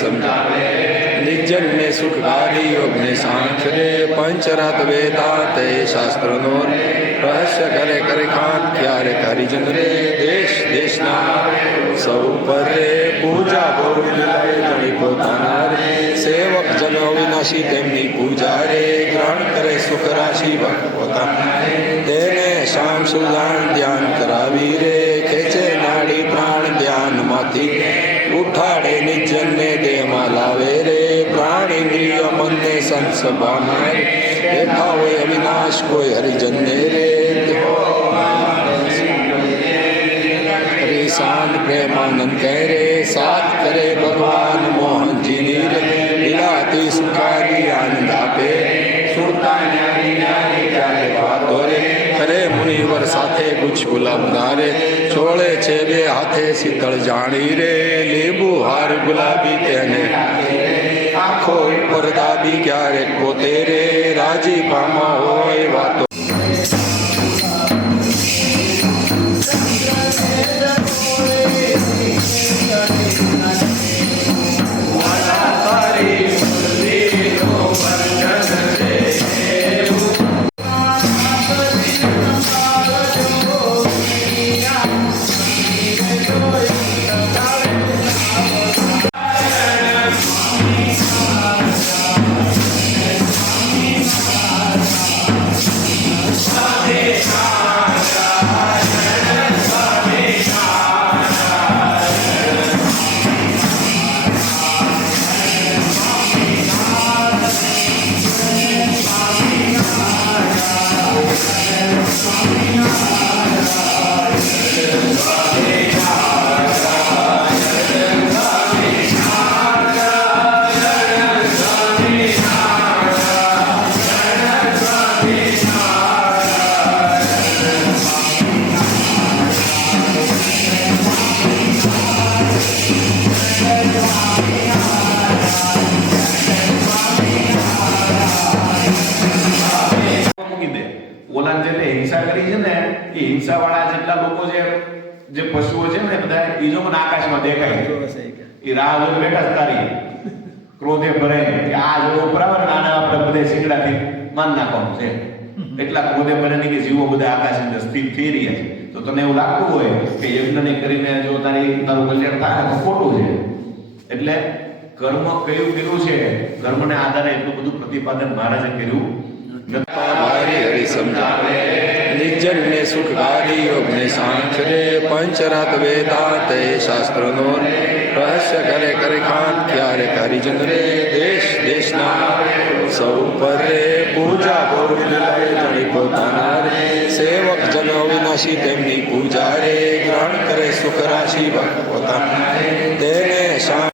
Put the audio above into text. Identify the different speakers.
Speaker 1: સમજાવે નિજ્જનને સુખકારી યોગને સાંખ રે પંચરત વેદાંત એ શાસ્ત્રનો રહસ્ય કરે કરે ખાન ક્યારે હરિજન રે દેશ દેશના સૌ પર રે પૂજા ગોરુ દિલાએ જણી પોતાના રે સેવક જનો વિનાશી તેમની પૂજા રે ગ્રહણ કરે સુખ રાશિ ભક્ત પોતાના તેને શામ સુદાન ધ્યાન કરાવી રે ખેંચે નાડી પ્રાણ ધ્યાનમાંથી ઉઠાડે નિજ્જનને દેહમાં લાવે રે પ્રાણ ઇન્દ્રિય મનને સંસભામાં બેઠા હોય અવિનાશ કોઈ હરિજનને રે હરિ શાંત પ્રેમાનંદ કહે રે સાથ કરે ભગવાન સાથે ગુચ્છ ગુલાબ રે છોળે છે બે હાથે શીતળ જાણી રે, લીંબુ હાર ગુલાબી તેને આખો ઉપર દાબી ક્યારેક પોતે રે?
Speaker 2: ઓલા હિંસા કરી છે ને એ હિંસા વાળા જેટલા લોકો છે જે પશુઓ છે ને બધા એ જો મને આકાશમાં દેખાય એ રાહ જોઈને બેઠા તારી. ક્રોધે ભરે કે આ જો બરાબર નાના આપણે બધે શીંગડાથી માન નાખવાનું છે. એટલા ક્રોધે ભરાઈને કે જીવો બધા આકાશની અંદર સ્થિત થઈ રહ્યા છે. તો તને એવું લાગતું હોય કે યજ્ઞને કરીને જો તારી તારું કલ્યાણ થાય તો ખોટું છે. એટલે કર્મ કયું કર્યું છે? કર્મને આધારે એટલું બધું પ્રતિપાદન મહારાજે કર્યું. નથી મારી હરિ સમજાવે નિજ્જનને સુખકારી યોગને સાંખ રે પંચરત વેદાંત એ શાસ્ત્રનો રહસ્ય કરે કરે ખાન ક્યારે હરિજન રે દેશ દેશના સૌ પર રે પૂજા ગોરુ દિલાએ જણી પોતાના રે સેવક જનો વિનાશી તેમની પૂજા રે ગ્રહણ કરે સુખ રાશિ ભક્ત પોતાના તેને શામ